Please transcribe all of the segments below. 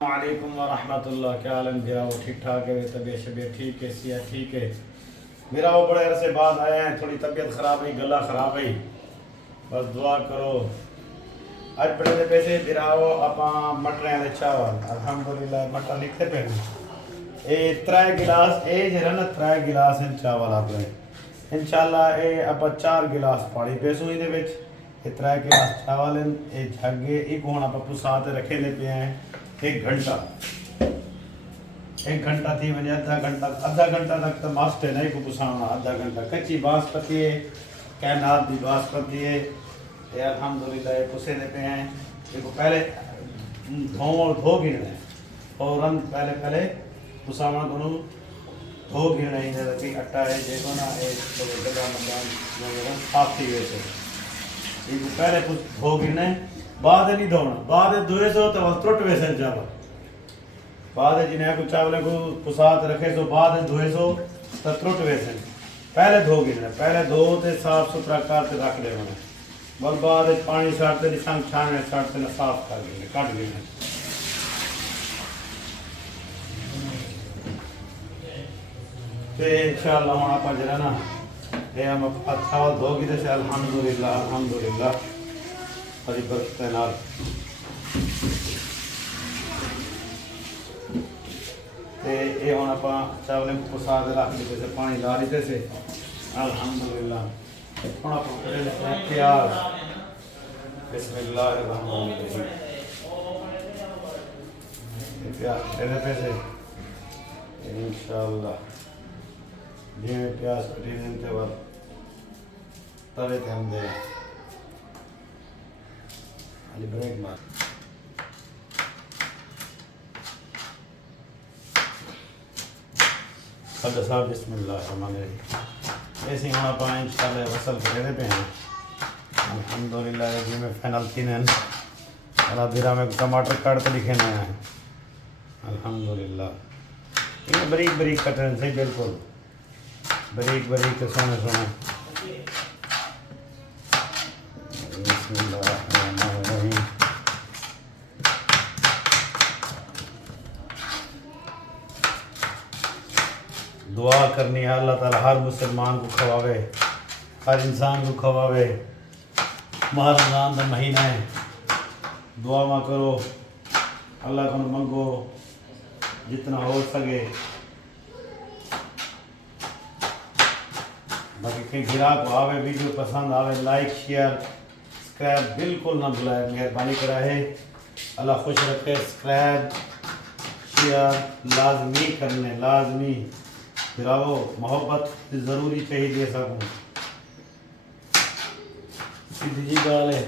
वालेकुम वरहमतुल्लाह। क्या हाल है मेरा? वो ठीक ठाक है, तबीयत शबीयत ठीक है, सेहत ठीक है मेरा? वो बड़े अरसे बाद आए हैं, थोड़ी तबीयत ख़राब है, गला ख़राब है, बस दुआ करो। अज बड़े दे पैसे दिराओ अपा मटरें दे चावल अल्हम्दुलिल्लाह मटर लिखते पे ये 3 गिलास ये जरा ना 3 गिलास हैं चावल अपने इंशाल्लाह ये अपा 4 गिलास पानी पेसू इहदे विच ये 3 गिलास चावल हैं ये जग्गे एक हुण अपा पुसा ते रखे दे पे हैं 1 घंटा थी वने आधा घंटा तक तो मस्त है नहीं को पुसाना आधा घंटा कच्ची बासमती है कैनात दी बासमती है ये अल्हम्दुलिल्लाह ये पुसे दे पे हैं देखो पहले धो गिरना है फौरन पहले पुसावण को धो गिरना ही कि अट्टा है देखो ना ये जगह मतलब साफ थी वैसे ये पहले धो गिरना है बाद नहीं धोना बाद धोए सो तो त्रुट वैसे चावल बाद जिन्हें कुछ चावल को पुसात रखे सो बाद धोए सो तो त्रुट वैसे पहले धो गिरना पहले धो ते साफ सुथरा करते रख देना बल बाद पानी छाड़ते निशान छाने छाड़ते ना साफ कर देना काट देना तो इंशाअल्लाह हम आप जरा ना ये हम अच्छा धो गिरे से अल्हम्दुलिल्लाह हरी बरकत नाल ते ये हुण आपां चावल को पुसा के रख दिते से पानी ला दिते से अल्हम्दुलिल्लाह हुण आपां करेंगे प्याज बिस्मिल्लाहिर्रहमानिर्रहीम प्याज करेंगे पे से इंशाअल्लाह ये प्याज कटी देते बाद तवे ते हम दे अली ब्रेक मार खद साहब बिस्मिल्लाहिर्रहमानिर्रहीम ऐसे हम आप इंशाअल्लाह वसल करे पे हैं अल्हम्दुलिल्लाह जी में फाइनल तीन अला बिरा में टमाटर काट के लिखे ना है अल्हम्दुलिल्लाह ये बारीक बारीक कटने से बिल्कुल बारीक बारीक के सोने सोने बिस्मिल्लाहिर्रहमानिर्रहीम दुआ करनी है अल्लाह ताला हर मुसलमान को खवावे हर इंसान को खवावे माह रमज़ान का महीना है दुआ मा करो अल्लाह को मंगो जितना हो सके बाकी कहीं गिराक आवे वीडियो पसंद आवे लाइक शेयर सब्सक्राइब बिल्कुल ना भुलाए मेहरबानी करा है अल्लाह खुश रखे सब्सक्राइब शेयर लाजमी करने लाजमी फिराओ मोहब्बत ज़रूरी चाहिए दे सकूँ सीधी जी गाल है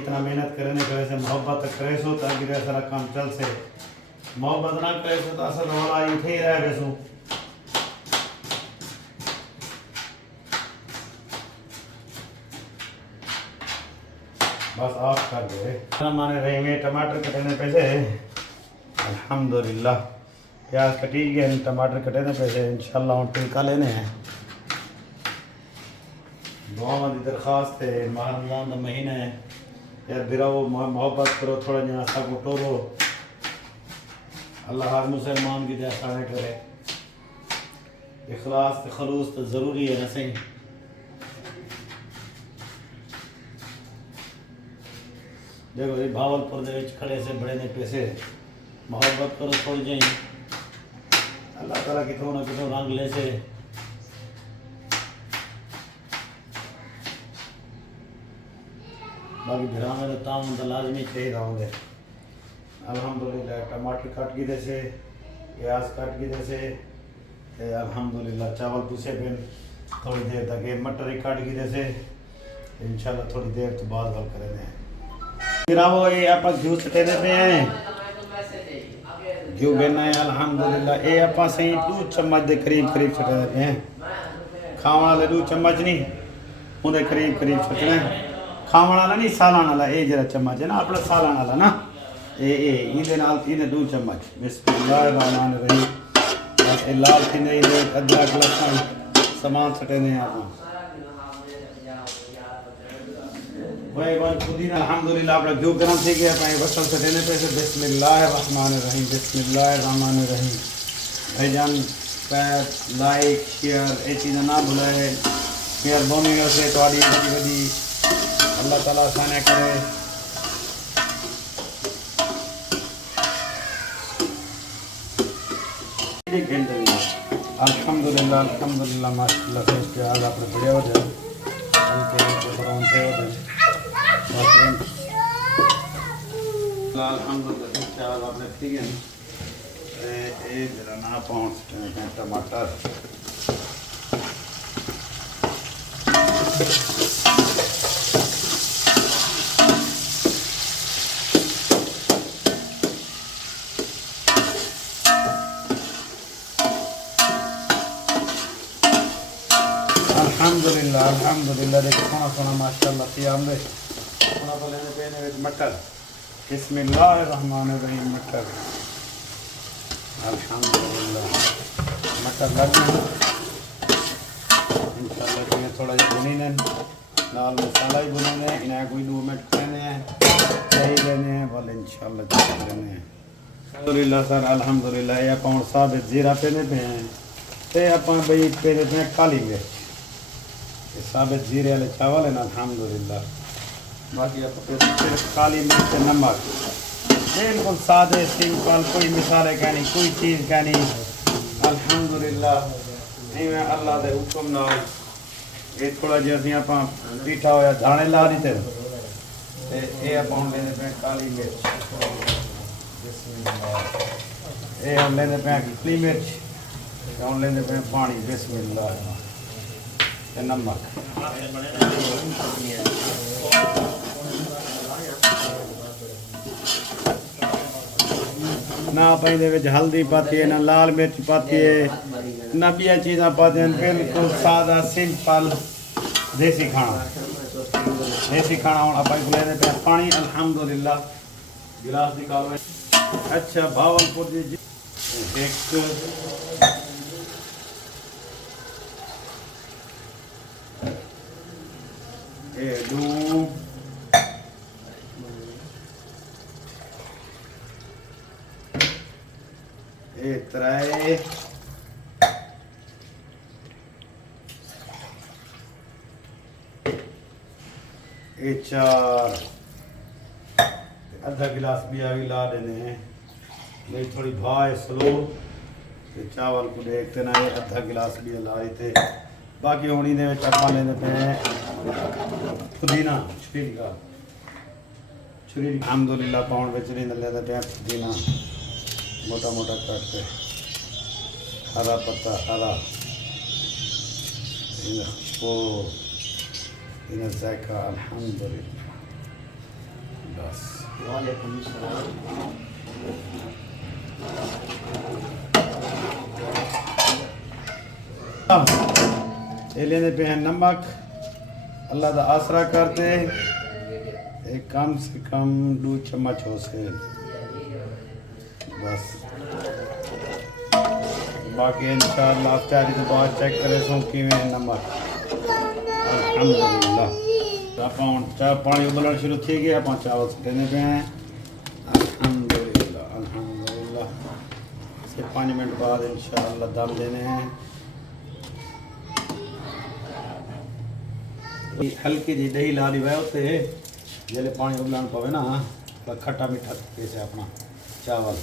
इतना मेहनत करने की वजह से मोहब्बत करे सो ताकि सारा काम चल से मोहब्बत ना करे सो तो असल वाला उठे ही रहे वैसू बस ऑफ कर दे माने रहे में टमाटर कटने पे से अल्हम्दुलिल्लाह प्याज कटी गए टमाटर कटने पे से इंशाअल्लाह हम टिक्का लेने हैं दुआ में दरखास्त है माह रमज़ान का महीना है यार बिराओ मोहब्बत करो थोड़ा जहाँ सा को टोरो अल्लाह हर मुसलमान की जैसा करे इखलास खलूस तो ज़रूरी है ना सही देखो ये भावलपुर दे खड़े से बड़े ने पैसे मोहब्बत करो थोड़ी जी अल्लाह ताला कितों ना कितों रंग ले से बाकी घरा में ताम तो लाजमी चाहिए होंगे अल्हम्दुलिल्लाह टमाटर काट की जैसे प्याज काट की जैसे अल्हम्दुलिल्लाह चावल पुसे पे थोड़ी देर तक ये मटर ही काट की जैसे इंशाल्लाह थोड़ी देर तो बाद गल करेंगे गिरावो ये आप घी सटे देते हैं घी बेना है अल्हम्दुलिल्लाह ये आप सही 2 चम्मच के करीब सटे देते हैं खाने वाले 2 चम्मच नहीं उन्हें करीब सटना है खाने वाला नहीं सालान वाला ये जरा चम्मच है ना अपना सालान वाला ना ये इहदे नाल 2 चम्मच बिस्मिल्लाहिर्रहमानिर्रहीम बस ये लाल थी नहीं अदरक लहसुन सामान सटे ने आप भाई वन पुदीना अल्हम्दुलिल्लाह अपना जो गरम थी गया भाई बसल से देने पे से बिस्मिल्लाहिर्रहमानिर्रहीम बिस्मिल्लाहिर्रहमानिर्रहीम। भाईजान लाइक शेयर ये चीज़ ना भुलाए, मेहरबानी से थोड़ी बड़ी बड़ी अल्लाह ताला आसाने करे। अल्हम्दुलिल्लाह अल्हम्दुलिल्लाह माशाल्लाह से इसके आज आपने बढ़िया हो जाए हल्के ब्राउन थे हो जाए अल्हम्दुलिल्लाह इसके आज आपने ठीक है ये जरा ना पाउंड टमाटर अल्हम्दुलिल्लाह अल्हम्दुलिल्लाह देखो सोना सोना माशाल्लाह तैयार है। सोना तो लेने पे ने मटर बिस्मिल्लाहिर्रहमानिर्रहीम मटर अल्हम्दुलिल्लाह मटर लग गए इंशाल्लाह ये थोड़ा जिहा भुनी ने नाल मसाला ही भुने इन्हें कोई 2 मिनट कहने हैं सही लेने हैं बोले इंशाल्लाह चेक लेने हैं। अल्हम्दुलिल्लाह सर अल्हम्दुलिल्लाह ये पाउंड साबित जीरा पेने पे हैं ते अपन भाई पेने पे काली मिर्च साबित जीरे वाले चावल है ना अल्हम्दुलिल्लाह। बाकी आप काली मिर्च नमक बिल्कुल सादे सिंपल कोई मिसाले कहनी कोई चीज़ कहनी अल्हम्दुलिल्लाह इवें अल्लाह के हुक्म नाल ये थोड़ा जिहा असीं आपां पीठा होया दाने ला दिते ते ये आपां लेने पे काली मिर्च ये हम लेने पे काली मिर्च हम लेने पे पानी बिस्मिल्लाह नमक ना पे हल्दी पाती है ना लाल मिर्च पाती है ना बिया चीज़ा पाती हैं बिल्कुल सादा सिंपल देसी खाना हम आप लेने पे पानी अल्हम्दुलिल्लाह गिलास निकालो। अच्छा भावलपुर जी एक दो त्रै चार आधा गिलास भी आगे ला देने हैं नहीं थोड़ी भाई स्लो चावल को देखते ना ये आधा गिलास भी ला रहे थे। बाकी होनी ने चपा लेने पे पुदीना छुरी अल्हम्दुलिल्लाह पाउंड बेच नहीं लेते पे पुदीना मोटा मोटा काट के हरा पत्ता हरा वो इन जायका अल्हम्दुलिल्लाह बस वालेकुम अस्सलाम। ये लेने पे हैं नमक अल्लाह का आसरा करते एक कम से कम 2 चम्मच हो से बस। बाकी इंशाअल्लाह चारी तो बाद चेक करे सो कि नमक अल्हम्दुलिल्लाह आप पानी उबलना शुरू थी गया आप चावल देने पे हैं अल्हम्दुलिल्लाह अल्हम्दुलिल्लाह। से 5 मिनट बाद इंशाअल्लाह दम देने हैं। हल्की जी दही ला दी वह उत्ते जल्द पानी उबलान पवे ना तो खट्टा मीठा कैसे अपना चावल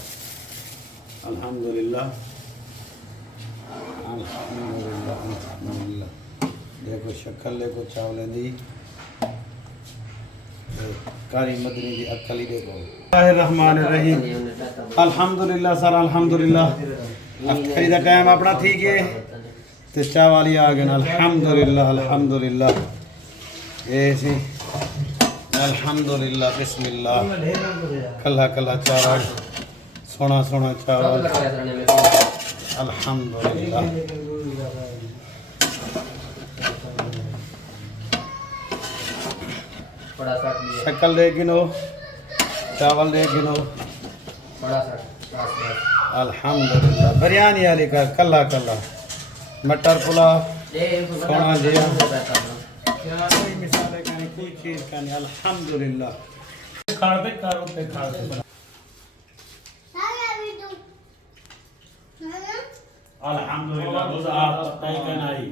अल्हम्दुलिल्लाह अल्हम्दुलिल्लाह अल्हम्दुलिल्लाह। देखो शक्ल देखो चावल दी कारी मदनी की अक्ल ही देखो रहमानिर्रहीम अल्हम्दुलिल्लाह सर अल्हम्दुलिल्लाह। खरीदा टाइम अपना ठीक है तो चावल ही आ गए अल्हम्दुलिल्लाह अल्हम्दुलिल्लाह ये सी अल्हम्दुलिल्लाह बिस्मिल्लाह कल्ला कल्ला चावल सोना सोना चावल अल्हम्दुलिल्लाह। शक्ल देख गिनो चावल देख गिनो अल्हम्दुलिल्लाह। बिरयानी वाली का कल्ला कल्ला मटर पुलाव सोना जिया क्या कोई मिसाल है कहने कोई चीज़ कहने अल्हम्दुलिल्लाह खाते करोते खाते अल्हम्दुलिल्लाह रोज़ा आप तय कहना ही